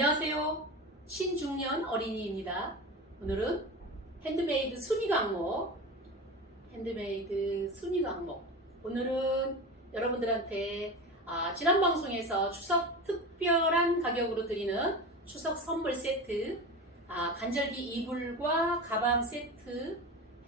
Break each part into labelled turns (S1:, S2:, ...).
S1: 안녕하세요. 신중년 어린이입니다. 오늘은 핸드메이드 순위 강목, 핸드메이드 순위 강목. 오늘은 여러분들한테 아, 지난 방송에서 추석 특별한 가격으로 드리는 추석 선물 세트, 아, 간절기 이불과 가방 세트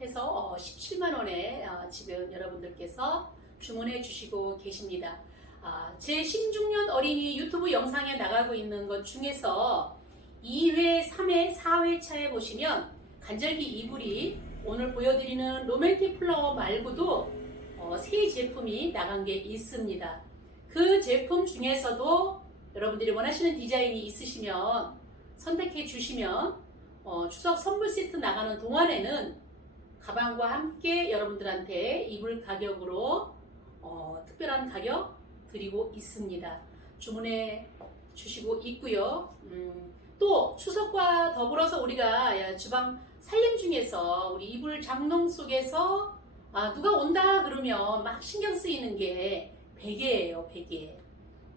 S1: 해서 어, 17만 원에 어, 지금 여러분들께서 주문해 주시고 계십니다. 아, 제 신중년 어린이 유튜브 영상에 나가고 있는 것 중에서 2회, 3회, 4회 차에 보시면 간절기 이불이 오늘 보여드리는 로맨틱 플라워 말고도 어, 새 제품이 나간 게 있습니다. 그 제품 중에서도 여러분들이 원하시는 디자인이 있으시면 선택해 주시면 어, 추석 선물 세트 나가는 동안에는 가방과 함께 여러분들한테 이불 가격으로 어, 특별한 가격 드리고 있습니다. 주문해 주시고 있고요. 음, 또 추석과 더불어서 우리가 주방 살림 중에서 우리 이불 장롱 속에서 아, 누가 온다 그러면 막 신경 쓰이는 게 베개예요, 베개.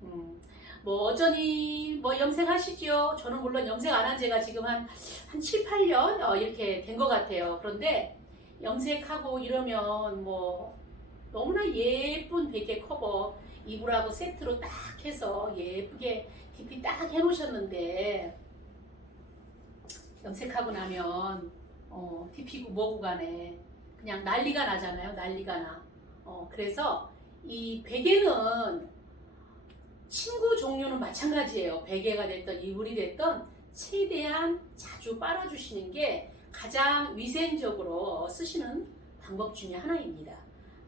S1: 음, 뭐 어쩌니 뭐 염색하시죠? 저는 물론 염색 안한 지가 지금 한, 한 7, 8년 어, 이렇게 된 것 같아요. 그런데 염색하고 이러면 뭐 너무나 예쁜 베개 커버 이불하고 세트로 딱 해서 예쁘게 DP 딱 해놓으셨는데 염색하고 나면 어, DP고 뭐고 간에 그냥 난리가 나잖아요. 난리가 나. 어, 그래서 이 베개는 친구 종류는 마찬가지예요. 베개가 됐던 이불이 됐던 최대한 자주 빨아주시는 게 가장 위생적으로 쓰시는 방법 중에 하나입니다.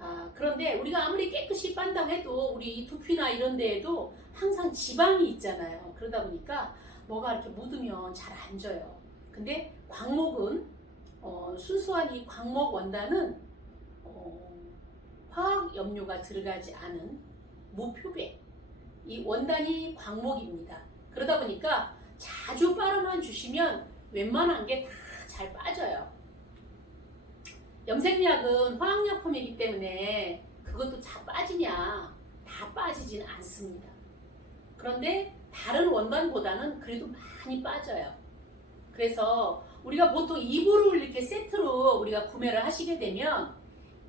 S1: 아, 그런데 우리가 아무리 깨끗이 빤다고 해도 우리 이 두피나 이런 데에도 항상 지방이 있잖아요. 그러다 보니까 뭐가 이렇게 묻으면 잘 안 져요. 근데 광목은 어, 순수한 이 광목 원단은 어, 화학 염료가 들어가지 않은 무표백 이 원단이 광목입니다. 그러다 보니까 자주 빨아만 주시면 웬만한 게 다 잘 빠져요. 염색약은 화학약품이기 때문에 그것도 다 빠지냐? 다 빠지지는 않습니다. 그런데 다른 원단보다는 그래도 많이 빠져요. 그래서 우리가 보통 이불을 이렇게 세트로 우리가 구매를 하시게 되면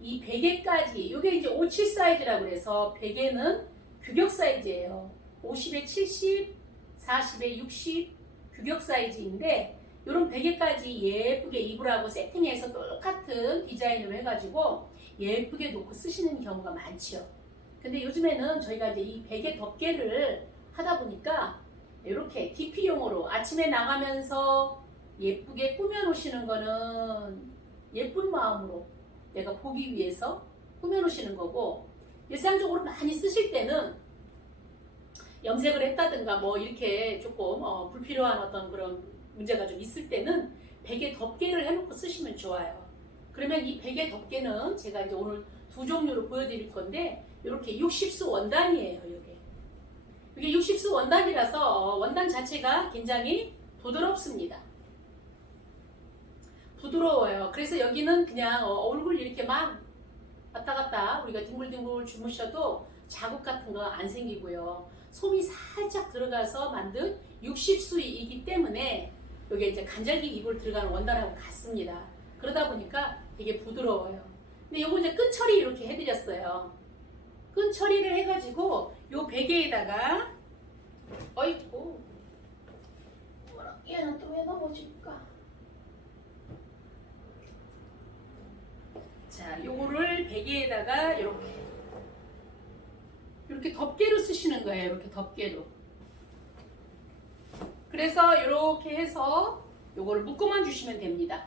S1: 이 베개까지 이게 이제 57 사이즈라고 그래서 베개는 규격 사이즈예요. 50에 70, 40에 60 규격 사이즈인데 이런 베개까지 예쁘게 이불하고 세팅해서 똑같은 디자인으로 해가지고 예쁘게 놓고 쓰시는 경우가 많죠. 근데 요즘에는 저희가 이제 이 베개 덮개를 하다 보니까 이렇게 DP용으로 아침에 나가면서 예쁘게 꾸며 놓으시는 거는 예쁜 마음으로 내가 보기 위해서 꾸며 놓으시는 거고 일상적으로 많이 쓰실 때는 염색을 했다든가 뭐 이렇게 조금 어, 불필요한 어떤 그런 문제가 좀 있을 때는 베개 덮개를 해놓고 쓰시면 좋아요. 그러면 이 베개 덮개는 제가 이제 오늘 두 종류로 보여드릴 건데 이렇게 60수 원단이에요. 이게 이게 60수 원단이라서 원단 자체가 굉장히 부드럽습니다. 부드러워요. 그래서 여기는 그냥 어, 얼굴 이렇게 막 왔다 갔다 우리가 뒹굴뒹굴 주무셔도 자국 같은 거 안 생기고요. 솜이 살짝 들어가서 만든 60수이기 때문에 여기 이제 간절기 이불 들어가는 원단하고 같습니다. 그러다 보니까 되게 부드러워요. 근데 요거 이제 끈 처리 이렇게 해드렸어요. 끈 처리를 해가지고 요 베개에다가 어이구 뭐라 얘는 또 왜 넘어질까? 자, 요거를 베개에다가 이렇게 이렇게 덮개로 쓰시는 거예요. 이렇게 덮개로. 그래서 이렇게 해서 요거를 묶어만 주시면 됩니다.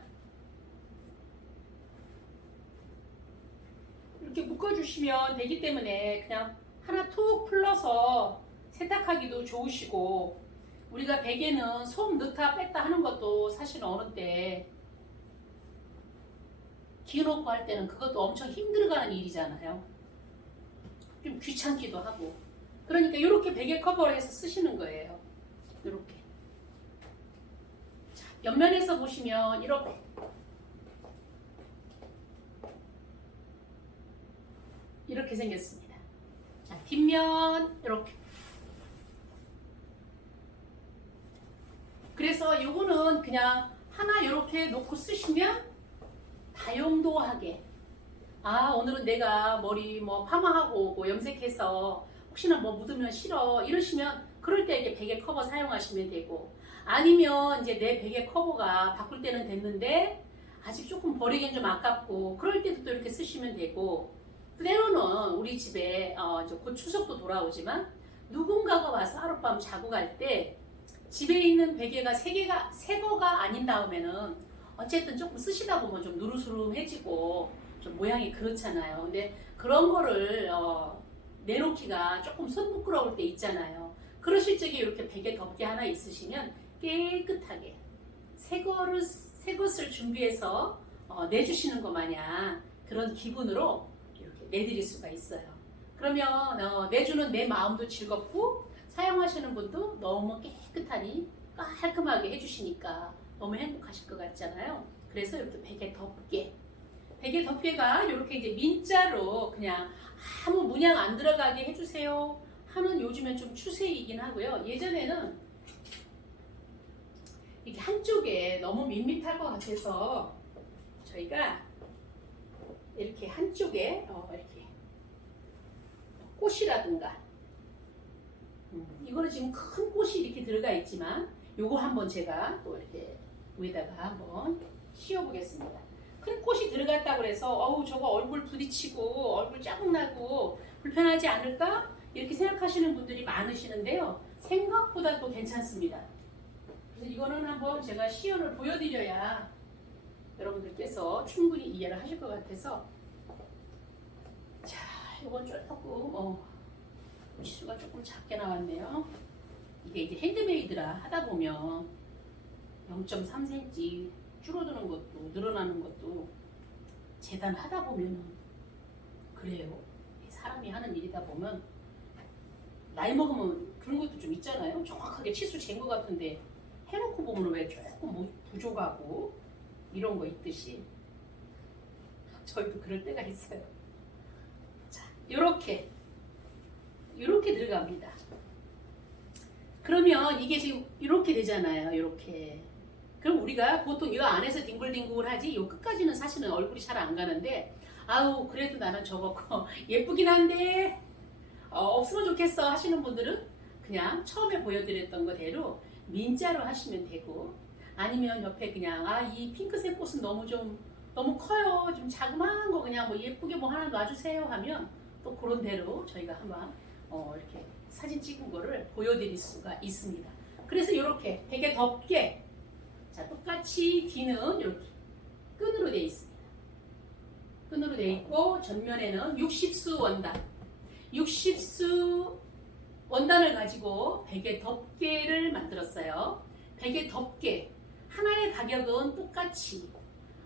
S1: 이렇게 묶어주시면 되기 때문에 그냥 하나 툭 풀러서 세탁하기도 좋으시고 우리가 베개는 솜 넣다 뺐다 하는 것도 사실 어느 때 기놓고 할 때는 그것도 엄청 힘들어가는 일이잖아요. 좀 귀찮기도 하고. 그러니까 이렇게 베개 커버를 해서 쓰시는 거예요. 이렇게. 옆면에서 보시면 이렇게. 이렇게 생겼습니다. 자, 뒷면 이렇게. 그냥 하나 이렇게 놓고 쓰시면 다용도하게. 아 오늘은 내가 머리 뭐 파마하고 오고 염색해서 혹시나 뭐 묻으면 싫어 이러시면 그럴 때 이렇게 베개 커버 사용하시면 되고 아니면 이제 내 베개 커버가 바꿀 때는 됐는데 아직 조금 버리기엔 좀 아깝고 그럴 때도 또 이렇게 쓰시면 되고 때로는 우리 집에 어, 곧 추석도 돌아오지만 누군가가 와서 하룻밤 자고 갈 때 집에 있는 베개가 세 개가 새 거가 아닌 다음에는 어쨌든 조금 쓰시다 보면 좀 누르스름해지고 좀 모양이 그렇잖아요. 근데 그런 거를 어, 내놓기가 조금 손 부끄러울 때 있잖아요. 그러실 적에 이렇게 베개 덮개 하나 있으시면 깨끗하게 새 거를 새 것을 준비해서 어, 내주시는 것 마냥 그런 기분으로 이렇게 내드릴 수가 있어요. 그러면 어, 내주는 내 마음도 즐겁고 사용하시는 분도 너무 깨끗하니 깔끔하게 해주시니까 너무 행복하실 것 같잖아요. 그래서 이렇게 베개 덮개 베개 덮개가 이렇게 이제 민자로 그냥 아무 문양 안 들어가게 해주세요 하는 요즘엔 좀 추세이긴 하고요. 예전에는 이게 한쪽에 너무 밋밋할 것 같아서 저희가 이렇게 한쪽에 어, 이렇게 꽃이라든가 음, 이거는 지금 큰 꽃이 이렇게 들어가 있지만 요거 한번 제가 또 이렇게 위에다가 한번 씌워 보겠습니다. 큰 꽃이 들어갔다 그래서 어우 저거 얼굴 부딪히고 얼굴 짜증나고 불편하지 않을까 이렇게 생각하시는 분들이 많으시는데요. 생각보다 또 괜찮습니다. 그래서 이거는 한번 제가 시연을 보여드려야 여러분들께서 충분히 이해를 하실 것 같아서 자 이건 조금 어, 치수가 조금 작게 나왔네요. 이게 이제 핸드메이드라 하다 보면 0.3cm 줄어드는 것도 늘어나는 것도 재단 하다 보면은 그래요. 사람이 하는 일이다 보면 나이 먹으면 그런 것도 좀 있잖아요. 정확하게 치수 잰 것 같은데 해놓고 보면 왜 조금 뭐 부족하고 이런 거 있듯이 저희도 그럴 때가 있어요. 자, 요렇게 요렇게 들어갑니다. 그러면 이게 지금 이렇게 되잖아요. 이렇게. 그럼 우리가 보통 이 안에서 뒹굴뒹굴 하지 이 끝까지는 사실은 얼굴이 잘 안 가는데 아우 그래도 나는 저거 거 예쁘긴 한데 어, 없으면 좋겠어 하시는 분들은 그냥 처음에 보여드렸던 거대로 민자로 하시면 되고 아니면 옆에 그냥 아 이 핑크색 꽃은 너무 좀 너무 커요 좀 자그마한 거 그냥 뭐 예쁘게 뭐 하나 놔주세요 하면 또 그런 대로 저희가 한번 어, 이렇게 사진 찍은 거를 보여드릴 수가 있습니다. 그래서 이렇게 되게 덥게 자 똑같이 뒤는 이렇게 끈으로 되어 있습니다. 끈으로 되어 있고 전면에는 60수 원단 60수 원단을 가지고 베개 덮개를 만들었어요. 베개 덮개 하나의 가격은 똑같이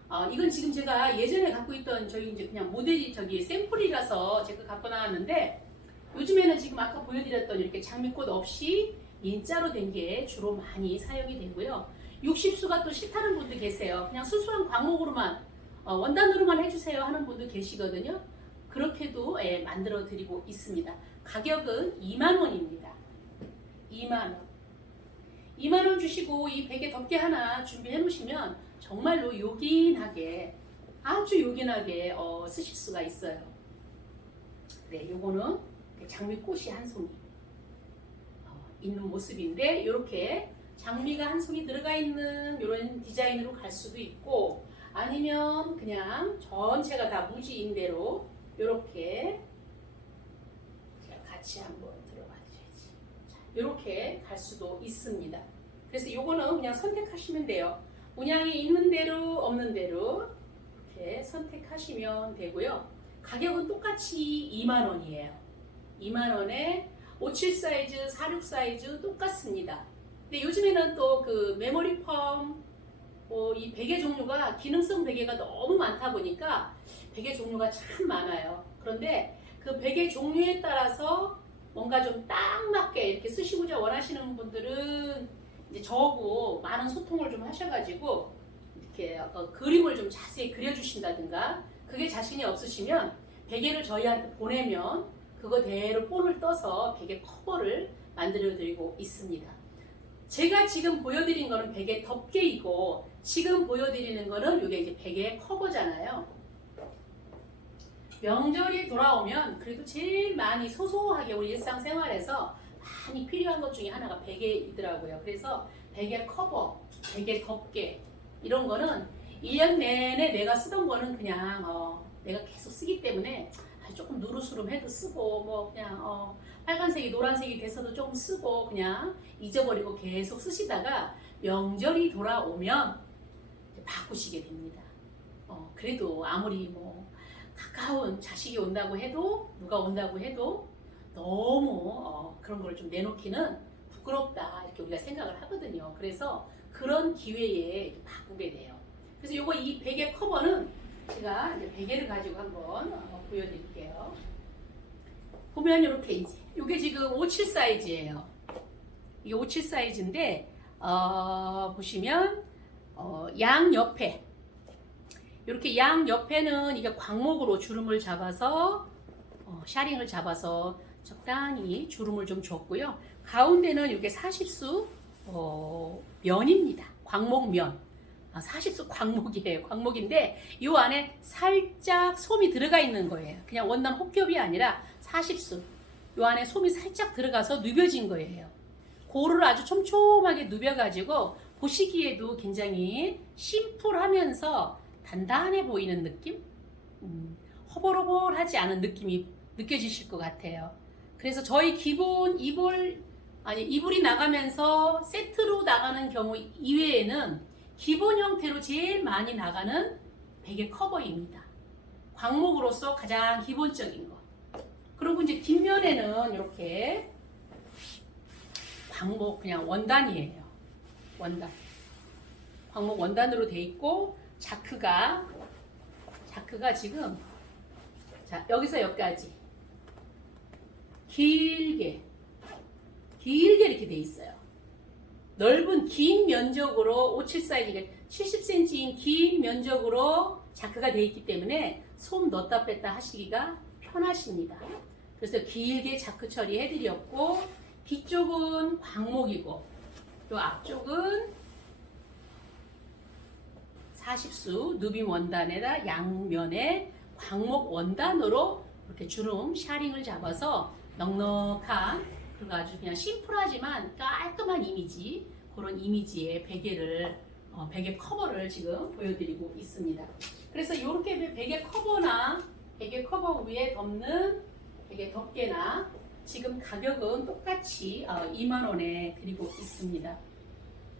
S1: 어, 이건 지금 제가 예전에 갖고 있던 저희 이제 그냥 모델이 저기 샘플이라서 제가 갖고 나왔는데 요즘에는 지금 아까 보여드렸던 이렇게 장미꽃 없이 인자로 된 게 주로 많이 사용이 되고요. 60수가 또 싫다는 분도 계세요. 그냥 수수한 광목으로만 어, 원단으로만 해주세요 하는 분도 계시거든요. 그렇게도 예, 만들어 드리고 있습니다. 가격은 2만 원입니다. 2만 원. 2만 원 주시고 이 베개 덮개 하나 준비해 놓으시면 정말로 요긴하게 아주 요긴하게 어, 쓰실 수가 있어요. 네, 요거는 장미꽃이 한 송이 어, 있는 모습인데 이렇게 장미가 한 송이 들어가 있는 이런 디자인으로 갈 수도 있고 아니면 그냥 전체가 다 무지인 대로 이렇게 같이 한번 들어가 줘야지. 이렇게 갈 수도 있습니다. 그래서 이거는 그냥 선택하시면 돼요. 문양이 있는 대로 없는 대로 이렇게 선택하시면 되고요. 가격은 똑같이 2만 원이에요. 2만 원에 57 사이즈, 46 사이즈 똑같습니다. 근데 요즘에는 또 그 메모리 펌, 뭐 이 베개 종류가 기능성 베개가 너무 많다 보니까 베개 종류가 참 많아요. 그런데 그 베개 종류에 따라서 뭔가 좀 딱 맞게 이렇게 쓰시고자 원하시는 분들은 이제 저하고 많은 소통을 좀 하셔가지고 이렇게 어, 그림을 좀 자세히 그려주신다든가 그게 자신이 없으시면 베개를 저희한테 보내면 그거대로 본을 떠서 베개 커버를 만들어 드리고 있습니다. 제가 지금 보여드린 거는 베개 덮개이고 지금 보여드리는 거는 이게 이제 베개 커버잖아요. 명절이 돌아오면 그래도 제일 많이 소소하게 우리 일상생활에서 많이 필요한 것 중에 하나가 베개이더라고요. 그래서 베개 커버, 베개 덮개 이런 거는 1년 내내 내가 쓰던 거는 그냥 어, 내가 계속 쓰기 때문에 아, 조금 누르스름해도 쓰고 뭐 그냥 어, 빨간색이 노란색이 돼서도 조금 쓰고 그냥 잊어버리고 계속 쓰시다가 명절이 돌아오면 바꾸시게 됩니다. 어, 그래도 아무리 뭐 가까운 자식이 온다고 해도 누가 온다고 해도 너무 어, 그런 걸 좀 내놓기는 부끄럽다 이렇게 우리가 생각을 하거든요. 그래서 그런 기회에 바꾸게 돼요. 그래서 요거 이 베개 커버는 제가 이제 베개를 가지고 한번 어, 보여드릴게요. 보면 이렇게 이제 요게 지금 57 사이즈예요. 이게 57 사이즈인데 어, 보시면 어, 양 옆에 이렇게 양 옆에는 이게 광목으로 주름을 잡아서 어, 샤링을 잡아서 적당히 주름을 좀 줬고요. 가운데는 이게 40수 어, 면입니다. 광목면. 아, 40수 광목이에요. 광목인데 이 안에 살짝 솜이 들어가 있는 거예요. 그냥 원단 혹겹이 아니라 40수. 이 안에 솜이 살짝 들어가서 누벼진 거예요. 고를 아주 촘촘하게 누벼가지고 보시기에도 굉장히 심플하면서 단단해 보이는 느낌? 음, 허벌허벌하지 않은 느낌이 느껴지실 것 같아요. 그래서 저희 기본 이불 아니 이불이 나가면서 세트로 나가는 경우 이외에는 기본 형태로 제일 많이 나가는 베개 커버입니다. 광목으로서 가장 기본적인 것. 그리고 이제 뒷면에는 이렇게 광목 그냥 원단이에요. 원단. 광목 원단으로 돼 있고 자크가 자크가 지금 자 여기서 여기까지 길게 길게 이렇게 돼 있어요. 넓은 긴 면적으로 57 사이즈가 70cm인 긴 면적으로 자크가 돼 있기 때문에 솜 넣었다 뺐다 하시기가 편하십니다. 그래서 길게 자크 처리해 드렸고 뒤쪽은 광목이고 또 앞쪽은 40수 누빔 원단에다 양면에 광목 원단으로 이렇게 주름 샤링을 잡아서 넉넉한 그리고 아주 그냥 심플하지만 깔끔한 이미지 그런 이미지의 베개를 어, 베개 커버를 지금 보여드리고 있습니다. 그래서 이렇게 베개 커버나 베개 커버 위에 덮는 베개 덮개나 지금 가격은 똑같이 어, 2만 원에 드리고 있습니다.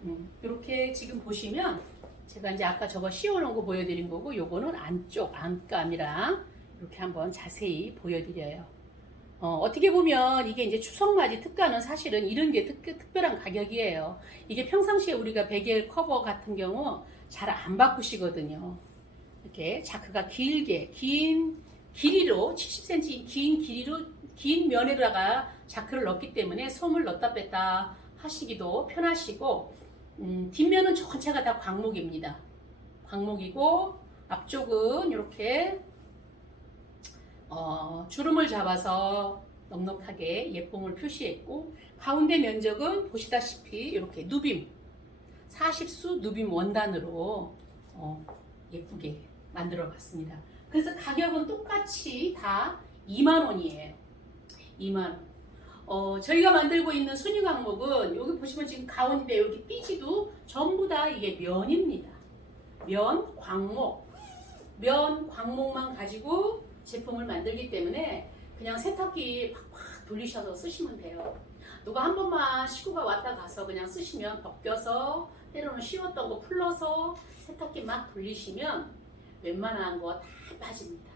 S1: 음, 이렇게 지금 보시면 제가 이제 아까 저거 씌워놓은 거 보여드린 거고 요거는 안쪽 안감이랑 이렇게 한번 자세히 보여드려요. 어, 떻게 보면 이게 이제 추석맞이 특가는 사실은 이런 게 특, 특별한 가격이에요. 이게 평상시에 우리가 베개 커버 같은 경우 잘 안 바꾸시거든요. 이렇게 자크가 길게 긴 길이로 70cm 긴 길이로 긴 면에다가 자크를 넣기 때문에 솜을 넣다 뺐다 하시기도 편하시고 음, 뒷면은 전체가 다 광목입니다. 광목이고 앞쪽은 이렇게 어, 주름을 잡아서 넉넉하게 예쁨을 표시했고 가운데 면적은 보시다시피 이렇게 누빔 40수 누빔 원단으로 어, 예쁘게 만들어 봤습니다. 그래서 가격은 똑같이 다 2만 원이에요. 2만 원. 어, 저희가 만들고 있는 순위 광목은 여기 보시면 지금 가운데 여기 삐지도 전부 다 이게 면입니다. 면, 광목. 면, 광목만 가지고 제품을 만들기 때문에 그냥 세탁기 팍팍 돌리셔서 쓰시면 돼요. 누가 한 번만 식구가 왔다 가서 그냥 쓰시면 벗겨서 때로는 씌웠던 거 풀러서 세탁기 막 돌리시면 웬만한 거 다 빠집니다.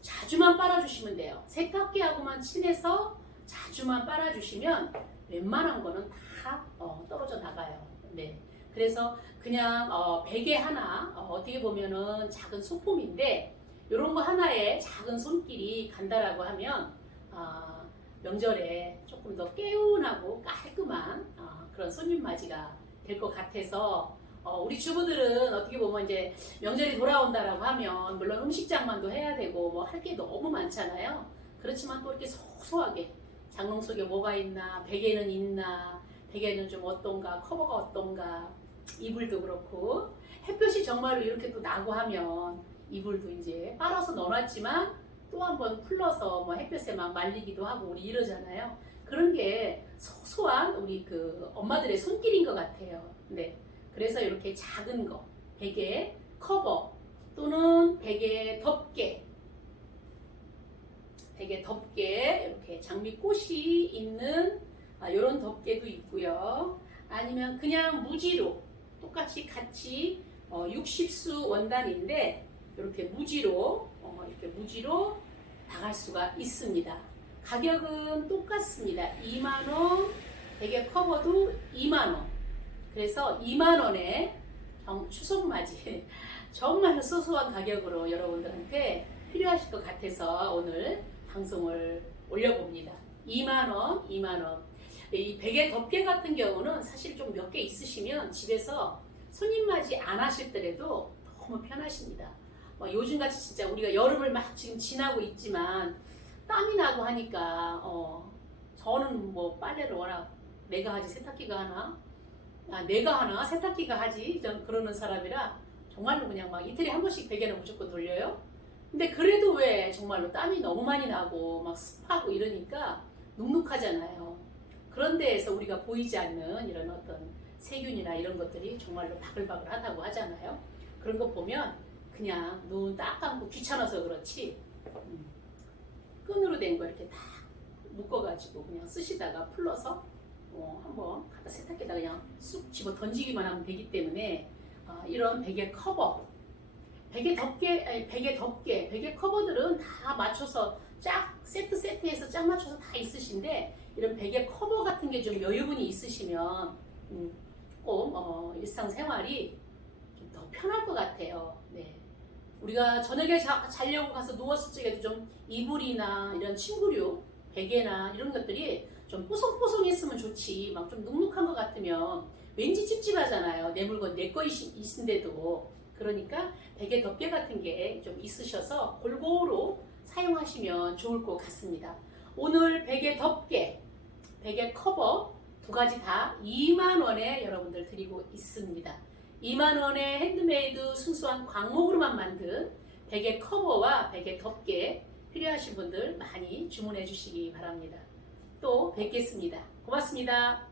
S1: 자주만 빨아주시면 돼요. 세탁기하고만 친해서 자주만 빨아주시면 웬만한 거는 다 어, 떨어져 나가요. 네. 그래서 그냥 어, 베개 하나 어, 떻게 보면은 작은 소품인데 이런 거 하나에 작은 손길이 간다라고 하면 어, 명절에 조금 더 개운하고 깔끔한 어, 그런 손님 맞이가 될 것 같아서 어, 우리 주부들은 어떻게 보면 이제 명절이 돌아온다라고 하면 물론 음식 장만도 해야 되고 뭐 할 게 너무 많잖아요. 그렇지만 또 이렇게 소소하게 장롱 속에 뭐가 있나 베개는 있나 베개는 좀 어떤가, 커버가 어떤가, 이불도 그렇고 햇볕이 정말로 이렇게 또 나고 하면 이불도 이제 빨아서 넣어놨지만 또 한 번 풀러서 뭐 햇볕에 막 말리기도 하고 우리 이러잖아요. 그런 게 소소한 우리 그 엄마들의 손길인 것 같아요. 네. 그래서 이렇게 작은 거, 베개, 커버 또는 베개 덮개, 베개 덮개 이렇게 장미꽃이 있는 이런 덮개도 있고요. 아니면 그냥 무지로 똑같이 같이 어, 60수 원단인데 이렇게 무지로 어, 이렇게 무지로 나갈 수가 있습니다. 가격은 똑같습니다. 2만 원, 베개 커버도 2만 원. 그래서 2만 원에 정- 추석 맞이 정말 소소한 가격으로 여러분들한테 필요하실 것 같아서 오늘 방송을 올려봅니다. 2만 원, 2만 원. 이 베개 덮개 같은 경우는 사실 좀 몇 개 있으시면 집에서 손님 맞이 안 하실 때라도 너무 편하십니다. 뭐 요즘같이 진짜 우리가 여름을 막 지금 지나고 있지만 땀이 나고 하니까 어 저는 뭐 빨래를 워낙 내가 하지 세탁기가 하나 아 내가 하나 세탁기가 하지 전 그러는 사람이라 정말로 그냥 막 이틀에 한 번씩 베개는 무조건 돌려요. 근데 그래도 왜 정말로 땀이 너무 많이 나고 막 습하고 이러니까 눅눅하잖아요. 그런 데에서 우리가 보이지 않는 이런 어떤 세균이나 이런 것들이 정말로 바글바글 하다고 하잖아요. 그런 거 보면 그냥 눈 딱 감고 귀찮아서 그렇지 음, 끈으로 된 거 이렇게 딱 묶어가지고 그냥 쓰시다가 풀러서 어, 한번 갖다 세탁기에다 그냥 쑥 집어 던지기만 하면 되기 때문에 아, 이런 베개 커버 베개 덮개 아니, 베개 덮개 베개 커버들은 다 맞춰서 짝 세트 세트해서 짝 맞춰서 다 있으신데 이런 베개 커버 같은 게 좀 여유분이 있으시면 음, 조금 어, 일상생활이 좀 더 편할 것 같아요. 네. 우리가 저녁에 자, 자려고 가서 누웠을 적에도 좀 이불이나 이런 침구류, 베개나 이런 것들이 좀 뽀송뽀송했으면 좋지. 막 좀 눅눅한 것 같으면 왠지 찝찝하잖아요. 내 물건 내거 있는데도. 그러니까 베개 덮개 같은 게 좀 있으셔서 골고루 사용하시면 좋을 것 같습니다. 오늘 베개 덮개, 베개 커버 두 가지 다 2만 원에 여러분들 드리고 있습니다. 2만 원의 핸드메이드 순수한 광목으로만 만든 베개 커버와 베개 덮개 필요하신 분들 많이 주문해 주시기 바랍니다. 또 뵙겠습니다. 고맙습니다.